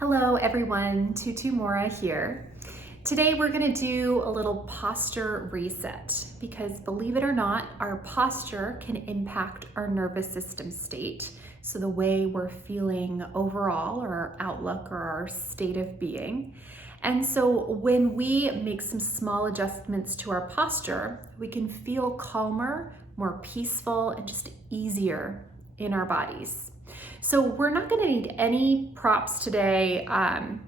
Hello everyone, Tutu Mora here. Today we're going to do a little posture reset because believe it or not, our posture can impact our nervous system state. So the way we're feeling overall, or our outlook, or our state of being. And so when we make some small adjustments to our posture, we can feel calmer, more peaceful, and just easier in our bodies. So we're not going to need any props today.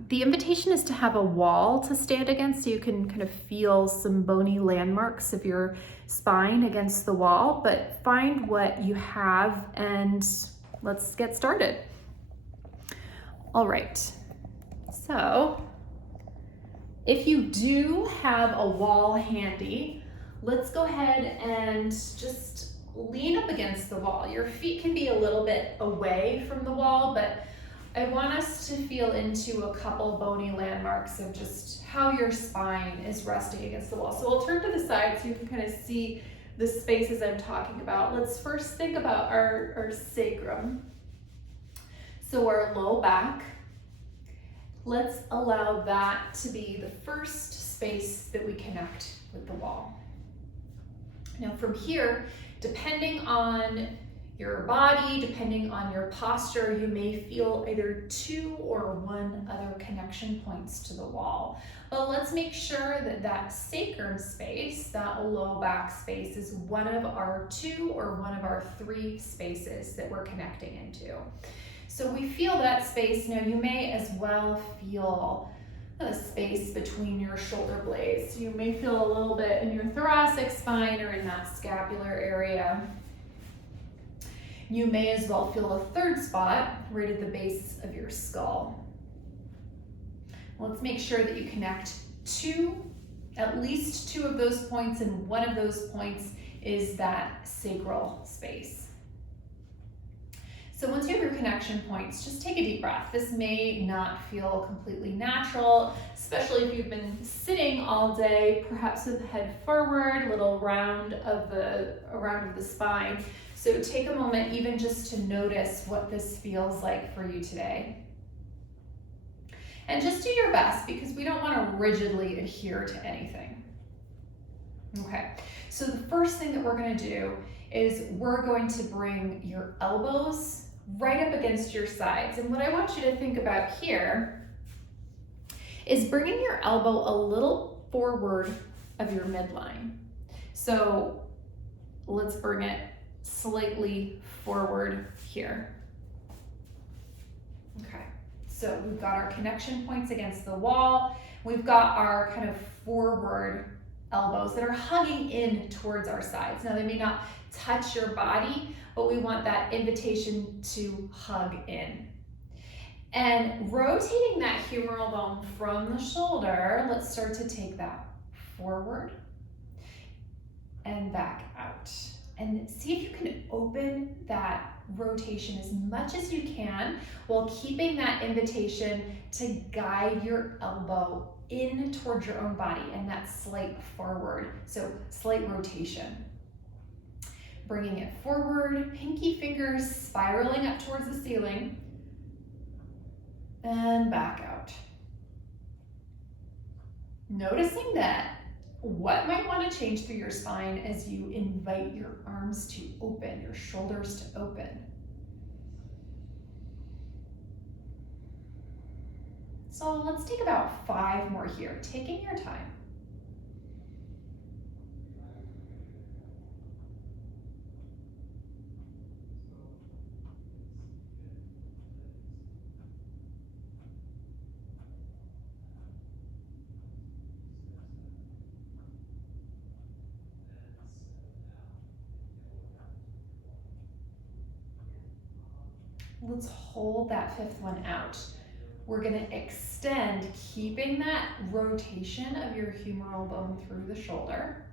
The invitation is to have a wall to stand against so you can kind of feel some bony landmarks of your spine against the wall, but find what you have and let's get started. All right, so if you do have a wall handy, let's go ahead and just lean up against the wall. Your feet can be a little bit away from the wall, but I want us to feel into a couple bony landmarks of just how your spine is resting against the wall. So we'll turn to the side so you can kind of see the spaces I'm talking about. Let's first think about our sacrum. So our low back, let's allow that to be the first space that we connect with the wall. Now from here, depending on your body, depending on your posture, you may feel either two or one other connection points to the wall. But let's make sure that that sacrum space, that low back space, is one of our two or one of our three spaces that we're connecting into. So we feel that space. Now you may as well feel the space between your shoulder blades. You may feel a little bit in your thoracic spine or in that scapular area. You may as well feel a third spot right at the base of your skull. Let's make sure that you connect at least two of those points, and one of those points is that sacral space. So once you have your connection points, just take a deep breath. This may not feel completely natural, especially if you've been sitting all day, perhaps with the head forward, a little round of the spine. So take a moment even just to notice what this feels like for you today. And just do your best because we don't want to rigidly adhere to anything. Okay, so the first thing that we're going to do is we're going to bring your elbows right up against your sides. And what I want you to think about here is bringing your elbow a little forward of your midline. So let's bring it slightly forward here. Okay, so we've got our connection points against the wall. We've got our kind of forward elbows that are hugging in towards our sides. Now they may not touch your body, but we want that invitation to hug in. And rotating that humeral bone from the shoulder, let's start to take that forward and back out. And see if you can open that rotation as much as you can while keeping that invitation to guide your elbow in towards your own body and that slight forward, so slight rotation. Bringing it forward, pinky fingers spiraling up towards the ceiling, and back out. Noticing that what might want to change through your spine as you invite your arms to open, your shoulders to open. So let's take about 5 more here, taking your time. Let's hold that 5th one out. We're going to extend, keeping that rotation of your humeral bone through the shoulder.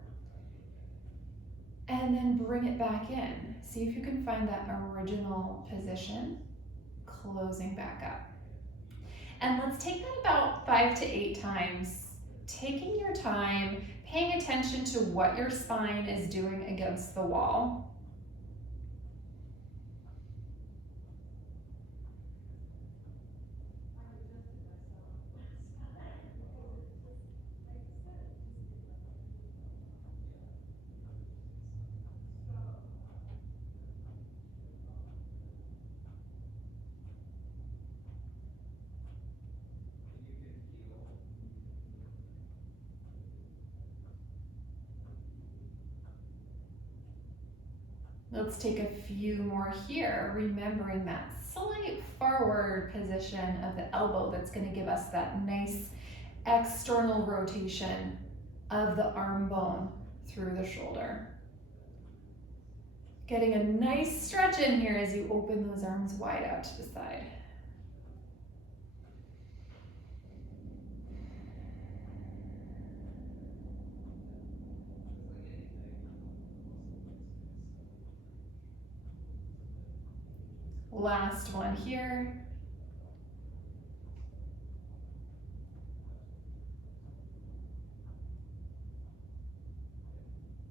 And then bring it back in. See if you can find that original position, closing back up. And let's take that about 5 to 8 times, taking your time, paying attention to what your spine is doing against the wall. let's take a few more here, remembering that slight forward position of the elbow that's going to give us that nice external rotation of the arm bone through the shoulder. Getting a nice stretch in here as you open those arms wide out to the side. Last one here.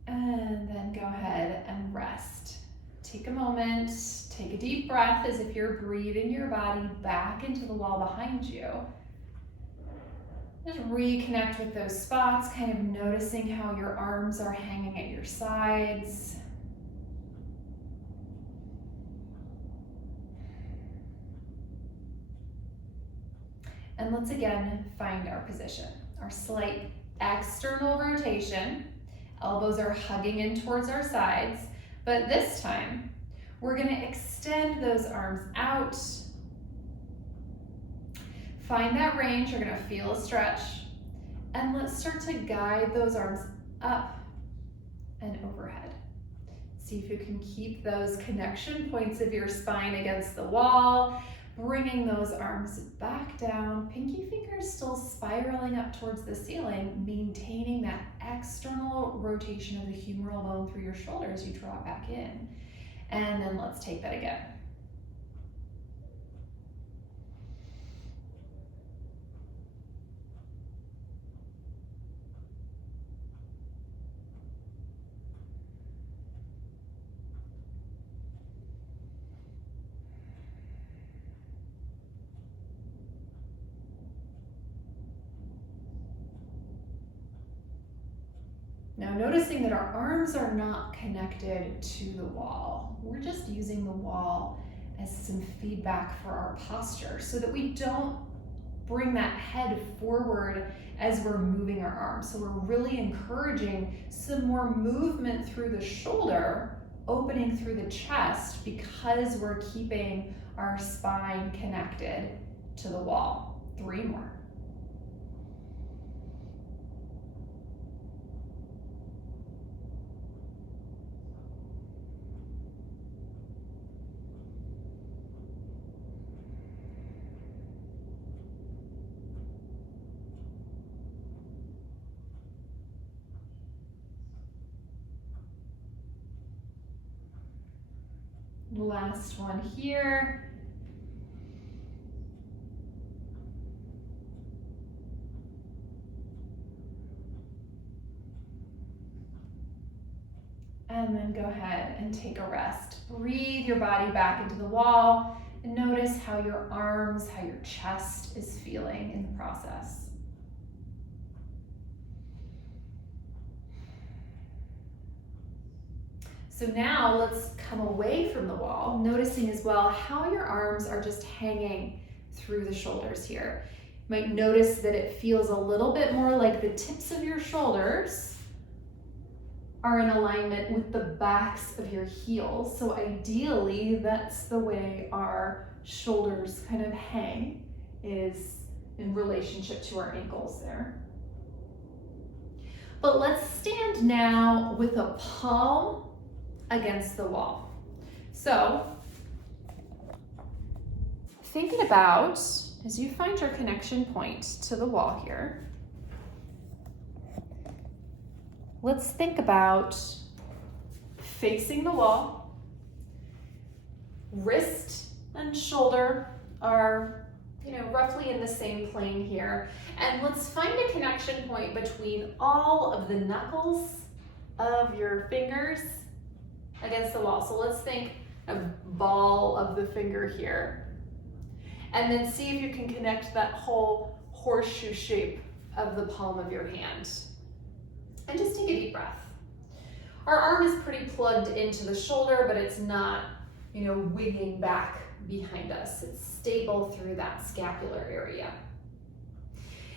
And then go ahead and rest. Take a moment, take a deep breath as if you're breathing your body back into the wall behind you. Just reconnect with those spots, kind of noticing how your arms are hanging at your sides. And let's again find our position. Our slight external rotation. Elbows are hugging in towards our sides, but this time we're going to extend those arms out. Find that range, you're going to feel a stretch, and let's start to guide those arms up and overhead. See if you can keep those connection points of your spine against the wall, bringing those arms back down, pinky fingers still spiraling up towards the ceiling, maintaining that external rotation of the humeral bone through your shoulder as you draw it back in. And then let's take that again. Now noticing that our arms are not connected to the wall. We're just using the wall as some feedback for our posture so that we don't bring that head forward as we're moving our arms. So we're really encouraging some more movement through the shoulder, opening through the chest because we're keeping our spine connected to the wall. 3 more. Last one here. And then go ahead and take a rest. Breathe your body back into the wall and notice how your arms, how your chest is feeling in the process. So now let's come away from the wall, noticing as well how your arms are just hanging through the shoulders here. You might notice that it feels a little bit more like the tips of your shoulders are in alignment with the backs of your heels. So ideally, that's the way our shoulders kind of hang, is in relationship to our ankles there. But let's stand now with a palm against the wall. So thinking about, as you find your connection point to the wall here, let's think about facing the wall. Wrist and shoulder are, roughly in the same plane here. And let's find a connection point between all of the knuckles of your fingers against the wall. So let's think of ball of the finger here. And then see if you can connect that whole horseshoe shape of the palm of your hand. And just take a deep breath. Our arm is pretty plugged into the shoulder, but it's not, wigging back behind us. It's stable through that scapular area.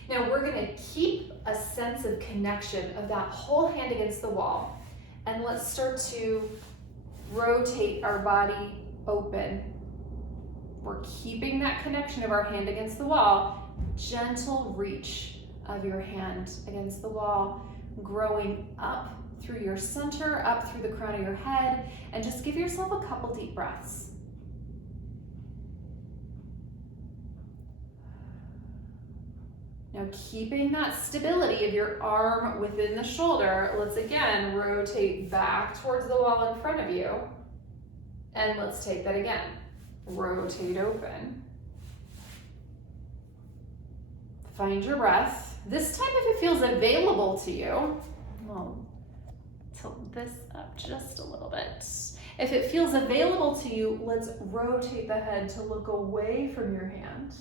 Now we're gonna keep a sense of connection of that whole hand against the wall. And let's start to rotate our body open. We're keeping that connection of our hand against the wall. Gentle reach of your hand against the wall, growing up through your center, up through the crown of your head, and just give yourself a couple deep breaths. Now, keeping that stability of your arm within the shoulder, let's again rotate back towards the wall in front of you. And let's take that again. Rotate open. Find your breath. This time, if it feels available to you, I'll tilt this up just a little bit. If it feels available to you, let's rotate the head to look away from your hand.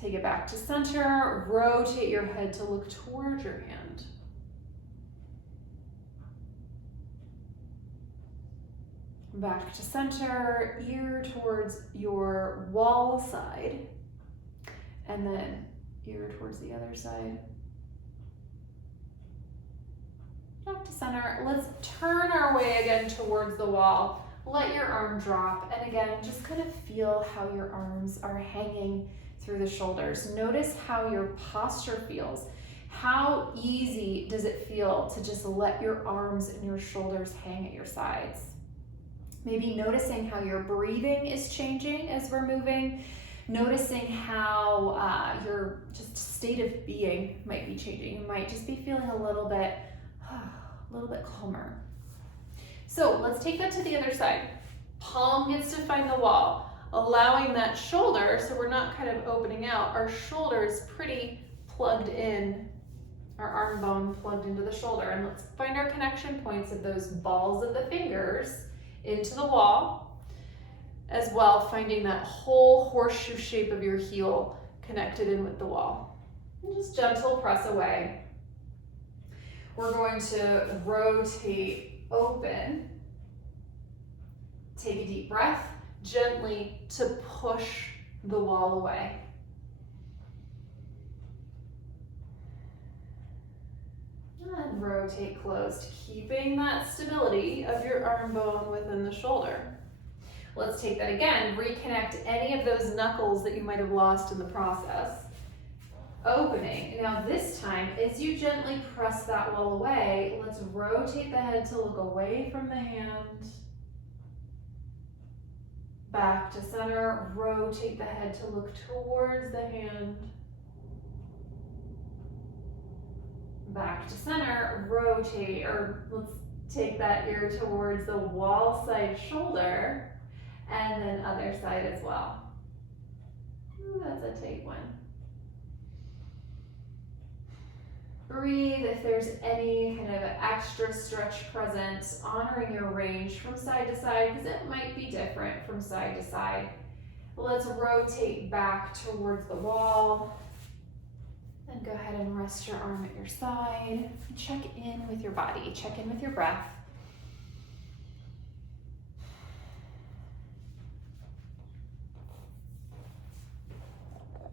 Take it back to center, rotate your head to look towards your hand. Back to center, ear towards your wall side, and then ear towards the other side. Back to center. Let's turn our way again towards the wall. Let your arm drop, and again, just kind of feel how your arms are hanging through the shoulders. Notice how your posture feels. How easy does it feel to just let your arms and your shoulders hang at your sides? Maybe noticing how your breathing is changing as we're moving. Noticing how your just state of being might be changing. You might just be feeling a little bit calmer. So let's take that to the other side. Palm gets to find the wall, allowing that shoulder, so we're not kind of opening out. Our shoulder is pretty plugged in, our arm bone plugged into the shoulder. And let's find our connection points of those balls of the fingers into the wall, as well finding that whole horseshoe shape of your heel connected in with the wall. And just gentle press away. We're going to rotate open. Take a deep breath, gently to push the wall away. And rotate closed, keeping that stability of your arm bone within the shoulder. Let's take that again. Reconnect any of those knuckles that you might have lost in the process. Opening. Now this time, as you gently press that wall away, let's rotate the head to look away from the hand. Back to center, rotate the head to look towards the hand. Back to center, rotate, or let's take that ear towards the wall side shoulder, and then other side as well. Ooh, that's a take one. Breathe if there's any kind of extra stretch present, honoring your range from side to side, because it might be different from side to side. Let's rotate back towards the wall. And go ahead and rest your arm at your side. Check in with your body, check in with your breath.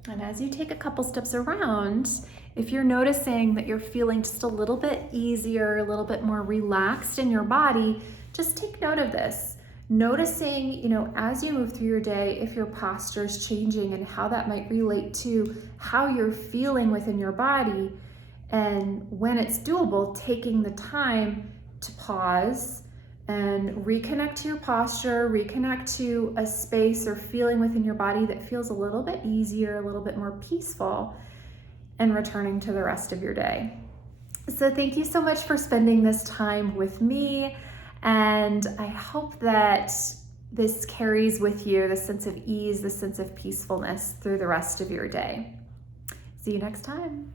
And as you take a couple steps around, if you're noticing that you're feeling just a little bit easier, a little bit more relaxed in your body, just take note of this. Noticing, as you move through your day, if your posture is changing and how that might relate to how you're feeling within your body. And when it's doable, taking the time to pause and reconnect to your posture, reconnect to a space or feeling within your body that feels a little bit easier, a little bit more peaceful, and returning to the rest of your day. So thank you so much for spending this time with me. And I hope that this carries with you the sense of ease, the sense of peacefulness through the rest of your day. See you next time.